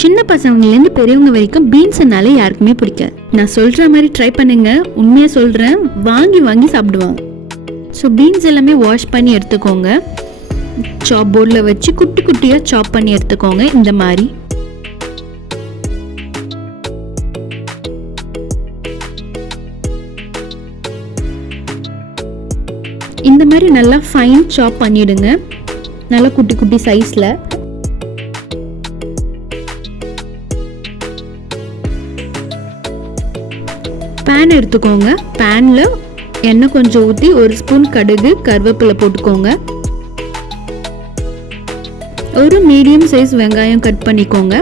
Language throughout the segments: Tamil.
சின்ன பசங்கலேருந்து பெரியவங்க வரைக்கும் பீன்ஸ்னாலே யாருக்குமே பிடிக்காது. நான் சொல்கிற மாதிரி ட்ரை பண்ணுங்க, உண்மையாக சொல்கிறேன், வாங்கி வாங்கி சாப்பிடுவோம். ஸோ பீன்ஸ் எல்லாமே வாஷ் பண்ணி எடுத்துக்கோங்க. சாப் போர்டில் வச்சு குட்டி குட்டியாக சாப் பண்ணி எடுத்துக்கோங்க. இந்த மாதிரி நல்லா ஃபைன் சாப் பண்ணிடுங்க, நல்லா குட்டி குட்டி சைஸில். பேன் எடுத்துக்கோங்க. பேனில் எண்ணெய் கொஞ்சம் ஊற்றி 1 ஸ்பூன் கடுகு, கருவேப்பிலை போட்டுக்கோங்க. ஒரு மீடியம் சைஸ் வெங்காயம் கட் பண்ணிக்கோங்க.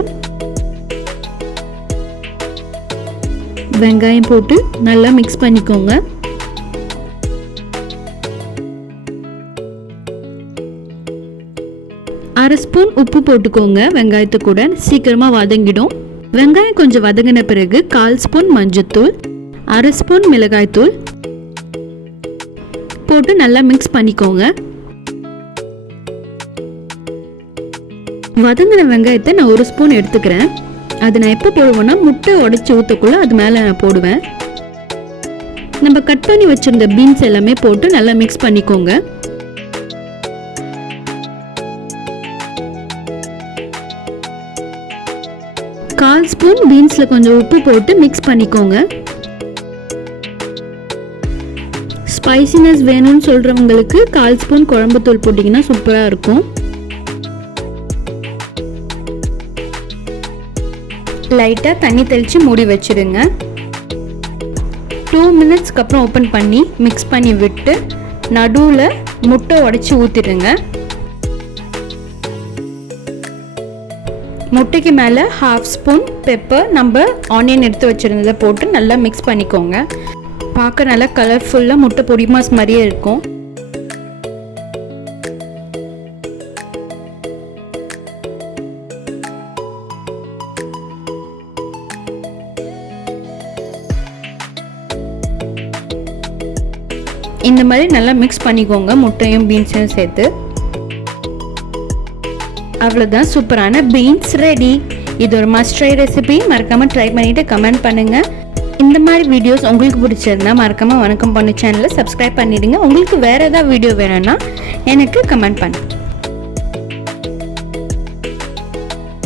வெங்காயம் போட்டு நல்லா மிக்ஸ் பண்ணிக்கோங்க. அரை ஸ்பூன் உப்பு போட்டுக்கோங்க. வெங்காயத்தை கூட சீக்கிரமாக வதங்கிடும். வெங்காயம் கொஞ்சம் வதங்கின பிறகு 1/4 ஸ்பூன் மஞ்சத்தூள், அரை ஸ்பூன் மிளகாய்த்தூள் போட்டு நல்லா மிக்ஸ் பண்ணிக்கோங்க. வதங்கின வெங்காயத்தை நான் 1 ஸ்பூன் எடுத்துக்கிறேன். அது நான் எப்போ போடுவேன்னா முட்டை உடைச்சி ஊற்றக்குள்ள அது மேலே நான் போடுவேன். நம்ம கட் பண்ணி வச்சிருந்த பீன்ஸ் எல்லாமே போட்டு நல்லா மிக்ஸ் பண்ணிக்கோங்க. கால் ஸ்பூன் பீன்ஸ்ல கொஞ்சம் உப்பு போட்டு மிக்ஸ் பண்ணிக்கோங்க. ஸ்பைசினஸ் வேணும்னு சொல்றவங்களுக்கு 1/4 ஸ்பூன் குழம்பு தூள் போட்டிங்கன்னா சூப்பரா இருக்கும். லைட்டா தண்ணி தெளிச்சு மூடி வச்சிடுங்க. 2 மினிட்ஸ்க்கு அப்புறம் ஓப்பன் பண்ணி மிக்ஸ் பண்ணி விட்டு நடுவில் முட்டை உடைச்சி ஊற்றிடுங்க. முட்டைக்கு மேலே 1/2 ஸ்பூன் பெப்பர், நம்ம ஆனியன் எடுத்து வச்சுருந்ததை போட்டு நல்லா மிக்ஸ் பண்ணிக்கோங்க. பார்க்க நல்லா கலர்ஃபுல்லாக முட்டை பொடி மாஸ் மாதிரியே இருக்கும். இந்த மாதிரி நல்லா மிக்ஸ் பண்ணிக்கோங்க முட்டையும் பீன்ஸையும் சேர்த்து. அவ்வளோதான், சூப்பரான பீன்ஸ் ரெடி. இது ஒரு மஸ்ட் ட்ரை ரெசிபி. மறக்காமல் ட்ரை பண்ணிவிட்டு கமெண்ட் பண்ணுங்கள். இந்த மாதிரி வீடியோஸ் உங்களுக்கு பிடிச்சிருந்தா மறக்காமல் வணக்கம் பண்ணு சேனலை சப்ஸ்கிரைப் பண்ணிவிடுங்க. உங்களுக்கு வேறு ஏதாவது வீடியோ வேணும்னா எனக்கு கமெண்ட் பண்ணுங்கள்.